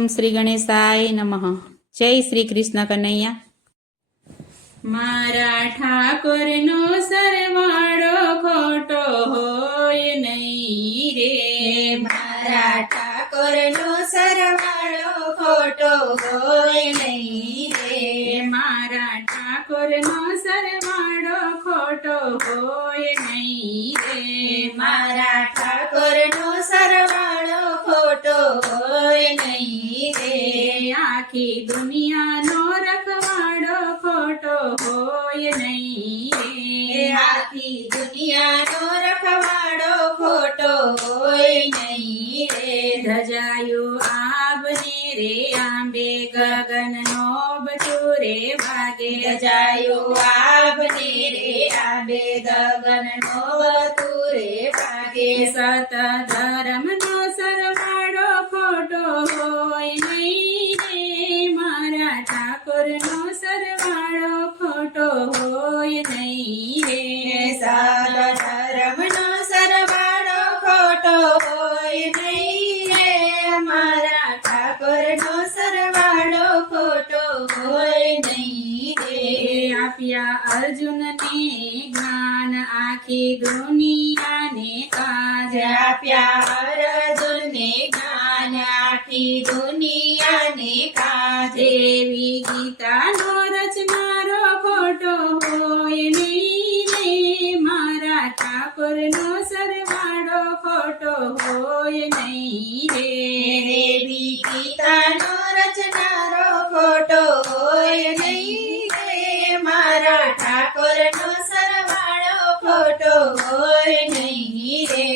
ઓમ શ્રી ગણેશાય નમઃ. જય શ્રી કૃષ્ણ કનૈયા. મારા ઠાકોરનો સરવાળો ખોટો હોય નહીં રે. મારા ઠાકોરનો સરવાળો ખોટો હોય નહીં રે. મારા ઠાકોરનો સરવાળો ખોટો હોય નહીં રે. મારા ઠાકોરનો સરવાળો ખોટો હોય નહીં રે. આખી દુનિયાનો રખવાડો ખોટો હોય નહીં રે. આખી દુનિયાનો રખવાડો ખોટો હોય નહીં રે. ધજાયો આબને રે આંબે ગગનનો બચુરે વાગે. ધજાયો આપને રે આંબે ગગનનો બતુરે વાગે. સત ધર્મનો સરવાળો ખોટો હોય નહીં રે. મારા ઠાકોરનો સરવાળો ખોટો હોય નહીં રે. સત ધર્મનો સરવાળો ખોટો હોય નહીં રે. મારા ઠાકોરનો સરવાળો ખોટો હોય નહીં રે. આપ્યા અર્જુનને જ્ઞાન આખી દુનિયાને કાજ. આપ્યા અર્જુનને જ્ઞાન આખી દુનિયાને કાજે. દેવી ગીતાનો રચનારો ખોટો હોય નહીં રે. મારા ઠાકોરનો સરવાળો ખોટો હોય નહીં રે. દેવી ગીતાનો રચનારો ખોટો હોય નહીં રે. મારા ઠાકોરનો સરવાળો ખોટો હોય નહીં રે.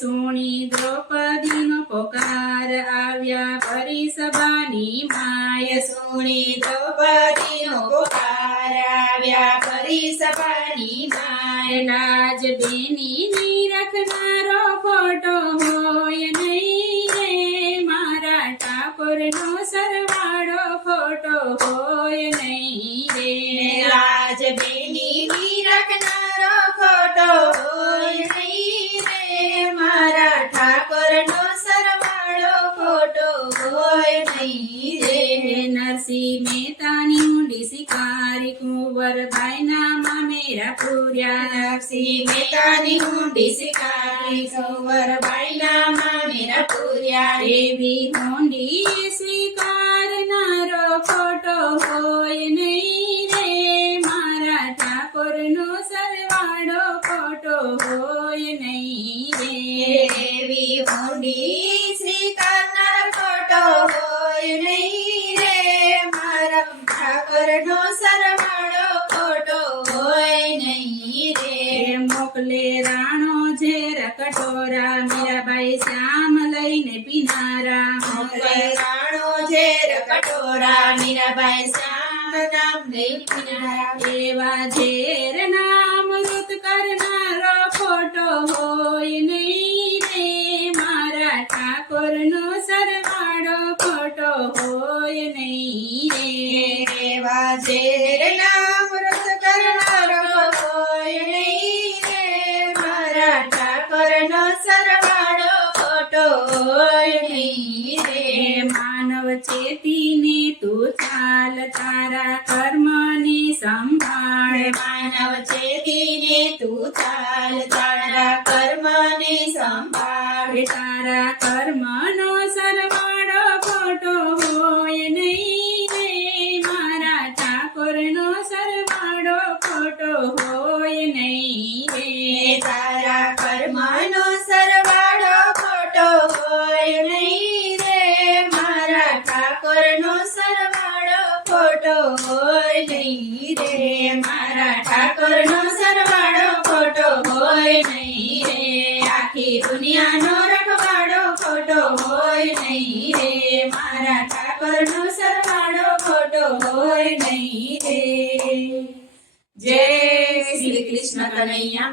સુણી દ્રૌપદીનો પોકાર આવ્યા પરિસભાની માય. સુણી દ્રૌપદીનો પોકાર આવ્યા પરિસભાની માય. લાજ બેની રખનારો ખોટો હોય નહીં રે. મારા ઠાકોરનો સરવાળો ખોટો હોય નહીં રે. લાજ બેની રાખનારો ખોટો હોય નહીં રે. મારા ઠાકોરનો સરવાળો ખોટો હોય નહીં રે. નરસિંહ મહેતાની ઊંડી શિકારી કુંવરબાઈના મામેરા પૂર્યા. નરસિંહ મહેતાની ઊંડી શિકારી કુંવરબાઈના મામેરા પૂર્યા. એવી ઊંડી સ્વીકારનારો ખોટો હોય નહીં રે. મારા ઠાકોરનો સરવાળો ખોટો હોય નહીં રે. એવી ઊંડી સ્વીકારનાર ખોટો હોય નહીં રે. મારા ઠાકોરનો સરવાળો ખોટો હોય નહીં રે. મોકલે રાણો ઝેર કટોરા મીરાબાઈ શ્યામ લઈને પીનારા. મોકલે રાણો ઝેર કટોરા મીરાબાઈ શ્યામ નામ લઈ પીનારા. એવા ઝેરના અમૃત કરનારો ખોટો હોય નહીં રે. મારા ઠાકોરનો સરવાળો ખોટો હોય નહીં રે. એવા ઝેરના અમૃત કરનારો હોય નહીં રે. મારા ઠાકોરનો સરવાળો ખોટો હોય નહીં રે. માનવ ચેતીને તું ચાલ તારા કર્મને સંભાળ. માનવ ચેતીને તું ચાલ તારા કર્મને સંભાળ. તારા કર્મનો સરવાળો ખોટો હોય નહીં રે. મારા ઠાકોરનો સરવાળો ખોટો હોય નહીં રે. તારા કર્મનો સરવાળો ખોટો હોય નહીં રે. મારા ઠાકોરનો સરવાળો ખોટો હોય નહીં રે. મારા ઠાકોરનો સરવાળો ખોટો હોય નહીં રે. આખી દુનિયાનો રખવાડો ખોટો હોય નહીં રે. મારા ઠાકોરનો સરવાળો ખોટો હોય નહીં રે. જય શ્રી કૃષ્ણ કનૈયા.